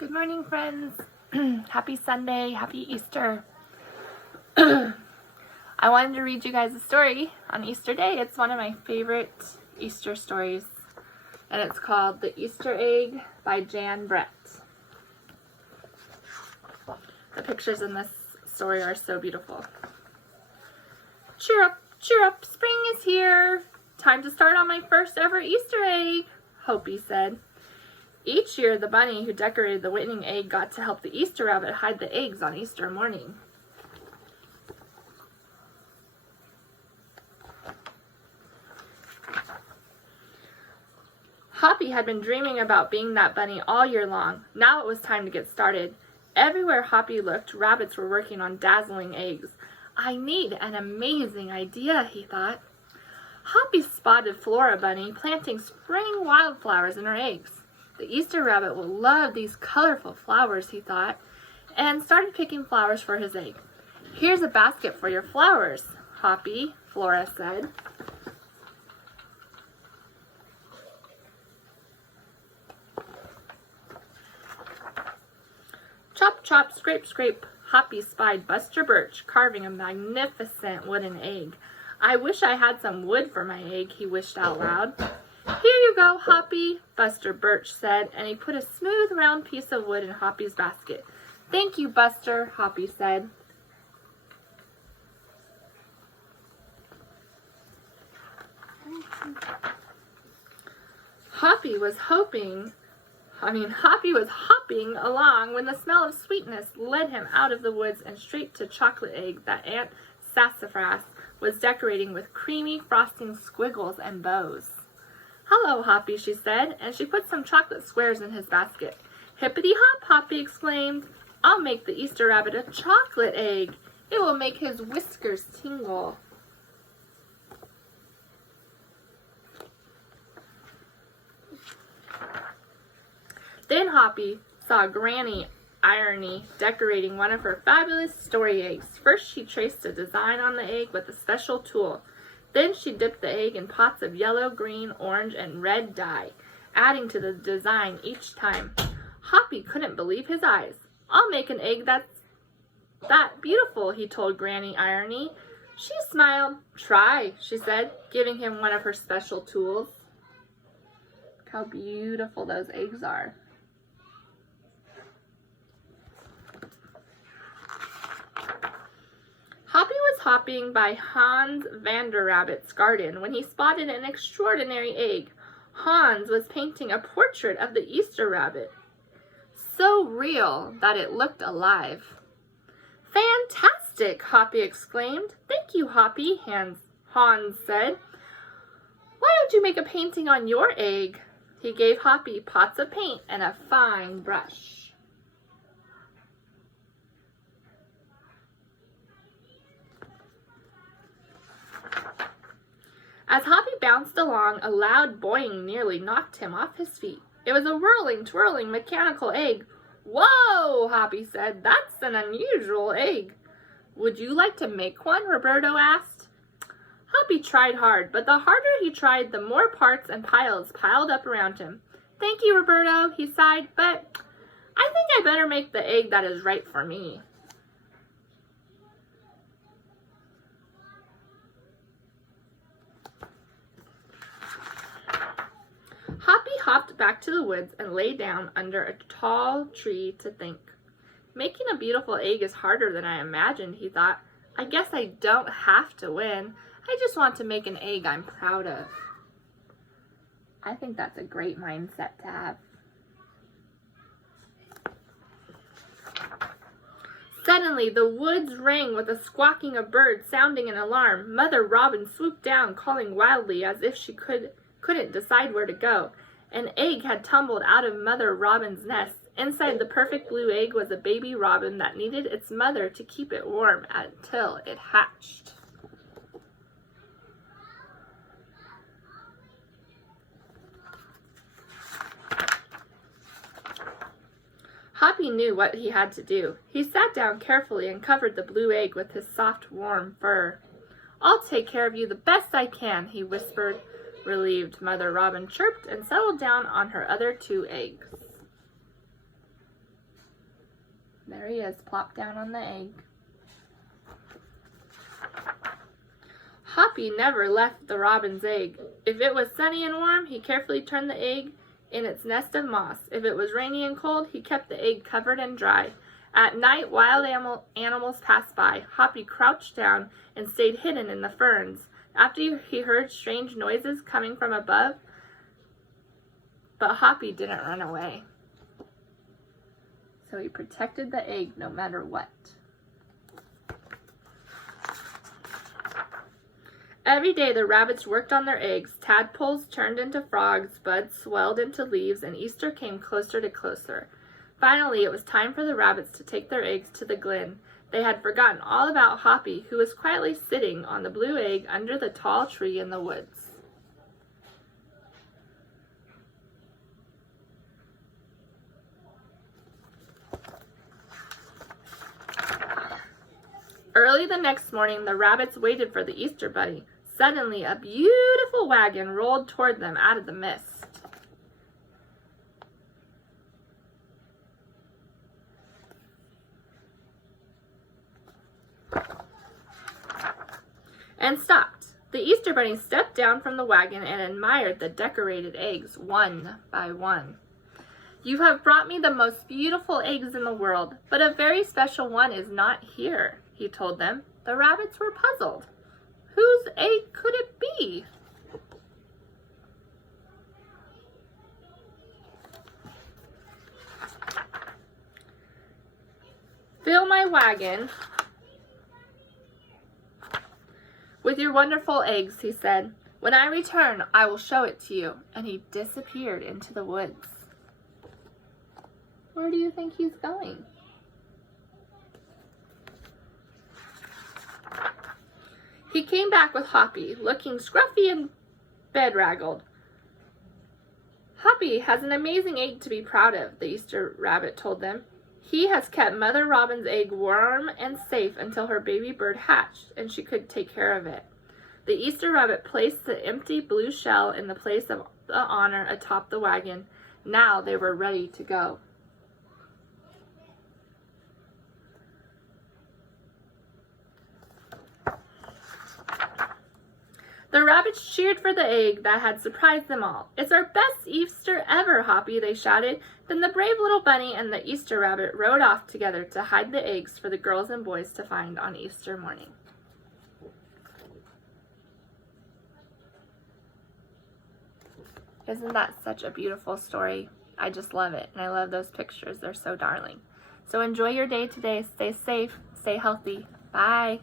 Good morning, friends. Happy Sunday. Happy Easter. I wanted to read you guys a story on Easter Day. It's one of my favorite Easter stories, and it's called The Easter Egg by Jan Brett. The pictures in this story are so beautiful. Cheer up, spring is here. Time to start on my first ever Easter egg, Hopi said. Each year, the bunny who decorated the winning egg got to help the Easter rabbit hide the eggs on Easter morning. Hoppy had been dreaming about being that bunny all year long. Now it was time to get started. Everywhere Hoppy looked, rabbits were working on dazzling eggs. I need an amazing idea, he thought. Hoppy spotted Flora Bunny planting spring wildflowers in her eggs. The Easter rabbit will love these colorful flowers, he thought, and started picking flowers for his egg. Here's a basket for your flowers, Hoppy, Flora said. Chop, chop, scrape, scrape, Hoppy spied Buster Birch carving a magnificent wooden egg. I wish I had some wood for my egg, he wished out loud. Here you go, Hoppy, Buster Birch said, and he put a smooth round piece of wood in Hoppy's basket. Thank you, Buster, Hoppy said. Hoppy was hopping along when the smell of sweetness led him out of the woods and straight to chocolate egg that Aunt Sassafras was decorating with creamy frosting squiggles and bows. Hello, Hoppy, she said, and she put some chocolate squares in his basket. Hippity-hop, Hoppy exclaimed. I'll make the Easter rabbit a chocolate egg. It will make his whiskers tingle. Then Hoppy saw Granny Irony decorating one of her fabulous story eggs. First, she traced a design on the egg with a special tool. Then she dipped the egg in pots of yellow, green, orange, and red dye, adding to the design each time. Hoppy couldn't believe his eyes. I'll make an egg that's that beautiful, he told Granny Irony. She smiled. Try, she said, giving him one of her special tools. Look how beautiful those eggs are. Hoppy was hopping by Hans Vanderrabbit's garden when he spotted an extraordinary egg. Hans was painting a portrait of the Easter rabbit, so real that it looked alive. Fantastic, Hoppy exclaimed. Thank you, Hoppy, Hans said. Why don't you make a painting on your egg? He gave Hoppy pots of paint and a fine brush. As Hoppy bounced along, a loud boing nearly knocked him off his feet. It was a whirling, twirling, mechanical egg. Whoa, Hoppy said. That's an unusual egg. Would you like to make one? Roberto asked. Hoppy tried hard, but the harder he tried, the more parts and piles piled up around him. Thank you, Roberto, he sighed, but I think I better make the egg that is right for me. Hoppy hopped back to the woods and lay down under a tall tree to think. Making a beautiful egg is harder than I imagined, he thought. I guess I don't have to win. I just want to make an egg I'm proud of. I think that's a great mindset to have. Suddenly, the woods rang with the squawking of birds sounding an alarm. Mother Robin swooped down, calling wildly as if she couldn't decide where to go. An egg had tumbled out of Mother Robin's nest. Inside the perfect blue egg was a baby robin that needed its mother to keep it warm until it hatched. Hoppy knew what he had to do. He sat down carefully and covered the blue egg with his soft, warm fur. I'll take care of you the best I can, he whispered. Relieved, Mother Robin chirped and settled down on her other 2 eggs. he is, plopped down on the egg. Hoppy never left the robin's egg. If it was sunny and warm, he carefully turned the egg in its nest of moss. If it was rainy and cold, he kept the egg covered and dry. At night, wild animals passed by. Hoppy crouched down and stayed hidden in the ferns. After he heard strange noises coming from above, but Hoppy didn't run away. So he protected the egg no matter what. Every day the rabbits worked on their eggs. Tadpoles turned into frogs, buds swelled into leaves, and Easter came closer to closer. Finally, it was time for the rabbits to take their eggs to the glen. They had forgotten all about Hoppy, who was quietly sitting on the blue egg under the tall tree in the woods. Early the next morning, the rabbits waited for the Easter bunny. Suddenly, a beautiful wagon rolled toward them out of the mist. And stopped. The Easter bunny stepped down from the wagon and admired the decorated eggs one by one. "You have brought me the most beautiful eggs in the world, but a very special one is not here," he told them. The rabbits were puzzled. Whose egg could it be? "Fill my wagon with your wonderful eggs," he said. "When I return, I will show it to you." And he disappeared into the woods. Where do you think he's going? He came back with Hoppy, looking scruffy and bedraggled. "Hoppy has an amazing egg to be proud of," the Easter rabbit told them. "He has kept Mother Robin's egg warm and safe until her baby bird hatched, and she could take care of it." The Easter rabbit placed the empty blue shell in the place of the honor atop the wagon. Now they were ready to go. The rabbits cheered for the egg that had surprised them all. "It's our best Easter ever, Hoppy," they shouted. Then the brave little bunny and the Easter rabbit rode off together to hide the eggs for the girls and boys to find on Easter morning. Isn't that such a beautiful story? I just love it, and I love those pictures. They're so darling. So enjoy your day today. Stay safe. Stay healthy. Bye.